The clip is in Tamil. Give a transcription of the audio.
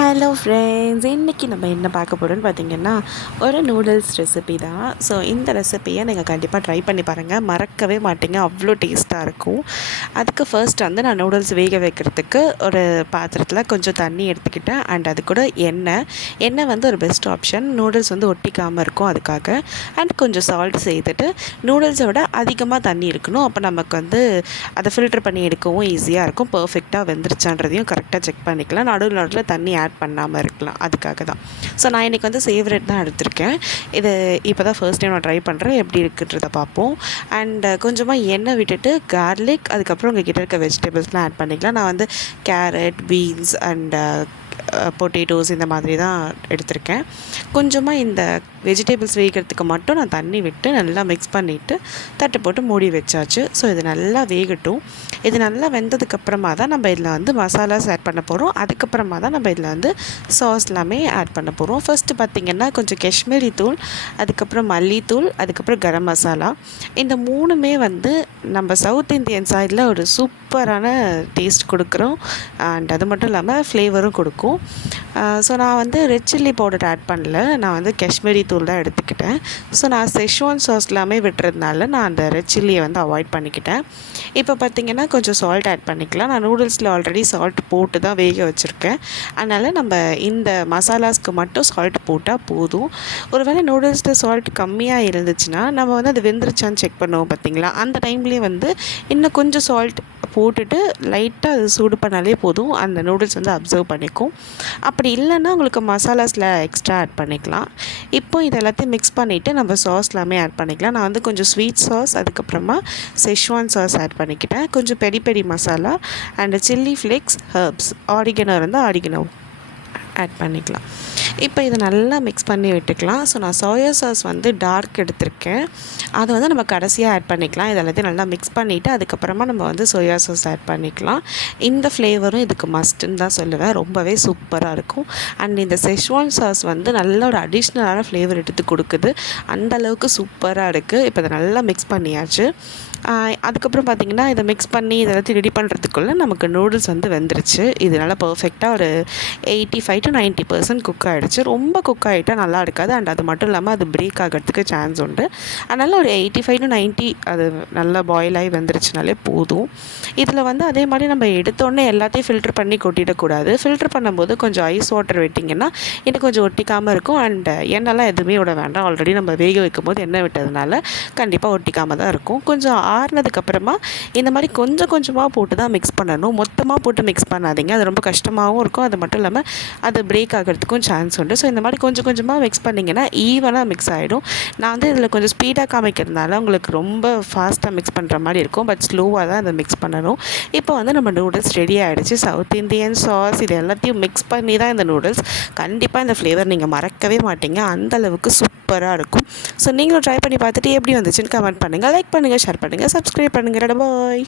ஹலோ ஃப்ரெண்ட்ஸ், இன்றைக்கி நம்ம என்ன பார்க்க போகிறோன்னு பார்த்தீங்கன்னா ஒரு நூடுல்ஸ் ரெசிபி தான். ஸோ இந்த ரெசிப்பியை நீங்கள் கண்டிப்பாக ட்ரை பண்ணி பாருங்கள், மறக்கவே மாட்டீங்க, அவ்வளோ டேஸ்ட்டாக இருக்கும். அதுக்கு ஃபர்ஸ்ட் வந்து நான் நூடுல்ஸ் வேக வைக்கிறதுக்கு ஒரு பாத்திரத்தில் கொஞ்சம் தண்ணி எடுத்துக்கிட்டேன். அண்ட் அது கூட எண்ணெய் வந்து ஒரு பெஸ்ட் ஆப்ஷன், நூடுல்ஸ் வந்து ஒட்டிக்காமல் இருக்கும் அதுக்காக. அண்ட் கொஞ்சம் சால்ட் சேர்த்துட்டு நூடுல்ஸை விட அதிகமாக தண்ணி இருக்கணும், அப்போ நமக்கு வந்து அதை ஃபில்டர் பண்ணி எடுக்கவும் ஈஸியாக இருக்கும். பர்ஃபெக்டாக வெந்துருச்சான்றதையும் கரெக்டாக செக் பண்ணிக்கலாம், நடுவில் தண்ணி ஆட் பண்ணாமல் இருக்கலாம், அதுக்காக தான். ஸோ நான் இன்றைக்கி வந்து ஃபேவரட் தான் எடுத்திருக்கேன். இது இப்போ தான் ஃபர்ஸ்ட் டைம் நான் ட்ரை பண்ணுறேன், எப்படி இருக்குன்றதை பார்ப்போம். அண்ட் கொஞ்சமாக எண்ணெய் விட்டுட்டு கார்லிக், அதுக்கப்புறம் உங்கள் கிட்ட இருக்க வெஜிடபிள்ஸ்லாம் ஆட் பண்ணிக்கலாம். நான் வந்து கேரட், பீன்ஸ் அண்ட் பொட்டேட்டோஸ் இந்த மாதிரி தான் எடுத்திருக்கேன். கொஞ்சமாக இந்த வெஜிடபிள்ஸ் வேகிறதுக்கு மட்டும் நான் தண்ணி விட்டு நல்லா மிக்ஸ் பண்ணிவிட்டு தட்டு போட்டு மூடி வச்சாச்சு. ஸோ இது நல்லா வேகட்டும். இது நல்லா வெந்ததுக்கப்புறமா தான் நம்ம இதில் வந்து மசாலாஸ் ஆட் பண்ண போகிறோம். அதுக்கப்புறமா தான் நம்ம இதில் வந்து சாஸ் எல்லாமே ஆட் பண்ண போகிறோம். ஃபஸ்ட்டு பார்த்திங்கன்னா கொஞ்சம் காஷ்மீரி தூள், அதுக்கப்புறம் மல்லித்தூள், அதுக்கப்புறம் கரம் மசாலா. இந்த மூணுமே வந்து நம்ம சவுத் இந்தியன் சைடில் ஒரு சூப்பரான டேஸ்ட் கொடுக்குறோம். அண்ட் அது மட்டும் இல்லாமல் ஃப்ளேவரும் கொடுக்கும். ஸோ நான் வந்து ரெட் சில்லி பவுடர் ஆட் பண்ணல, நான் வந்து காஷ்மீரி தூள் தான் எடுத்துக்கிட்டேன். ஸோ நான் செஷ்வான் சாஸ் எல்லாமே விட்டுறதுனால நான் அந்த ரெட் சில்லியை வந்து அவாய்ட் பண்ணிக்கிட்டேன். இப்போ பார்த்திங்கன்னா கொஞ்சம் சால்ட் ஆட் பண்ணிக்கலாம். நான் நூடுல்ஸில் ஆல்ரெடி சால்ட் போட்டு தான் வேக வச்சுருக்கேன். அதனால் நம்ம இந்த மசாலாஸ்க்கு மட்டும் சால்ட் போட்டால் போதும். ஒருவேளை நூடுல்ஸில் சால்ட் கம்மியாக இருந்துச்சுன்னா நம்ம வந்து அது வெந்துருச்சான்னு செக் பண்ணுவோம் பார்த்திங்களா, அந்த டைம்லேயே வந்து இன்னும் கொஞ்சம் சால்ட் போட்டுட்டு லைட்டாக அது சூடு பண்ணாலே போதும், அந்த நூடுல்ஸ் வந்து அப்சர்வ் பண்ணிக்கும். அப்படி இல்லைன்னா உங்களுக்கு மசாலாஸில் எக்ஸ்ட்ரா ஆட் பண்ணிக்கலாம். இப்போ இது எல்லாத்தையும் மிக்ஸ் பண்ணிவிட்டு நம்ம சாஸ் எல்லாமே ஆட் பண்ணிக்கலாம். நான் வந்து கொஞ்சம் ஸ்வீட் சாஸ், அதுக்கப்புறமா செஷ்வான் சாஸ் ஆட் பண்ணிக்கிட்டேன். கொஞ்சம் peri peri masala and chilli flakes, herbs, oregano இருந்தால் ஆரிகனோ ஆட் பண்ணிக்கலாம். இப்போ இதை நல்லா மிக்ஸ் பண்ணி விட்டுக்கலாம். ஸோ நான் சோயா சாஸ் வந்து டார்க் எடுத்திருக்கேன், அதை வந்து நம்ம கடைசியாக ஆட் பண்ணிக்கலாம். இது எல்லாத்தையும் நல்லா மிக்ஸ் பண்ணிவிட்டு அதுக்கப்புறமா நம்ம வந்து சோயா சாஸ் ஆட் பண்ணிக்கலாம். இந்த ஃப்ளேவரும் இதுக்கு மஸ்ட்டுன்னு தான் சொல்லுவேன், ரொம்பவே சூப்பராக இருக்கும். அண்ட் இந்த செஷ்வான் சாஸ் வந்து நல்ல ஒரு அடிஷ்னலான ஃப்ளேவர் எடுத்து கொடுக்குது, அந்தளவுக்கு சூப்பராக இருக்குது. இப்போ இதை நல்லா மிக்ஸ் பண்ணியாச்சு. அதுக்கப்புறம் பார்த்திங்கன்னா இதை மிக்ஸ் பண்ணி இதெல்லாத்தையும் ரெடி பண்ணுறதுக்குள்ளே நமக்கு நூடுல்ஸ் வந்து வெந்துருச்சு. இதனால் பர்ஃபெக்டாக ஒரு 85 to 90% குக் ஆகிடுச்சு. ரொம்ப குக் ஆகிட்டால் நல்லா இருக்காது. அண்ட் அது மட்டும் இல்லாமல் அது பிரேக் ஆகிறதுக்கு சான்ஸ் உண்டு. அதனால் ஒரு 85 to 90 அது நல்லா பாயில் ஆகி வெந்துருச்சுனாலே போதும். இதில் வந்து அதே மாதிரி நம்ம எடுத்தோடனே எல்லாத்தையும் ஃபில்ட்ரு பண்ணி கொட்டிடக்கூடாது. ஃபில்ட்ரு பண்ணும்போது கொஞ்சம் ஐஸ் வாட்டர் விட்டிங்கன்னா இன்னும் கொஞ்சம் ஒட்டிக்காமல் இருக்கும். அண்ட் எண்ணெய்லாம் எதுவுமே விட வேண்டாம், ஆல்ரெடி நம்ம வேக வைக்கும் போது எண்ணெய் விட்டதுனால கண்டிப்பாக ஒட்டிக்காமல் தான் இருக்கும். கொஞ்சம் ஆறுனதுக்கப்புறமா இந்த மாதிரி கொஞ்சம் கொஞ்சமாக போட்டு தான் மிக்ஸ் பண்ணணும், மொத்தமாக போட்டு மிக்ஸ் பண்ணாதீங்க, அது ரொம்ப கஷ்டமாகவும் இருக்கும். அது மட்டும் இல்லாமல் அது பிரேக் ஆகிறதுக்கும் சான்ஸ் உண்டு. ஸோ இந்த மாதிரி கொஞ்சம் கொஞ்சமாக மிக்ஸ் பண்ணிங்கன்னா ஈவனாக மிக்ஸ் ஆகிடும். நான் வந்து இதில் கொஞ்சம் ஸ்பீடாக காமிக்கிறதுனால உங்களுக்கு ரொம்ப ஃபாஸ்ட்டாக மிக்ஸ் பண்ணுற மாதிரி இருக்கும், பட் ஸ்லோவாக தான் அதை மிக்ஸ் பண்ணணும். இப்போ வந்து நம்ம நூடுல்ஸ் ரெடி ஆகிடுச்சு. சவுத் இந்தியன் சாஸ் இது எல்லாத்தையும் மிக்ஸ் பண்ணி தான் இந்த நூடுல்ஸ். கண்டிப்பாக இந்த ஃப்ளேவர் நீங்கள் மறக்கவே மாட்டீங்க, அந்தளவுக்கு சூப்பராக இருக்கும். ஸோ நீங்களும் ட்ரை பண்ணி பார்த்துட்டு எப்படி வந்துச்சுன்னு கமெண்ட் பண்ணுங்கள், லைக் பண்ணுங்கள், ஷேர் பண்ணுங்கள், சப்ஸ்கிரைப் பண்ணுங்கள். பாய்.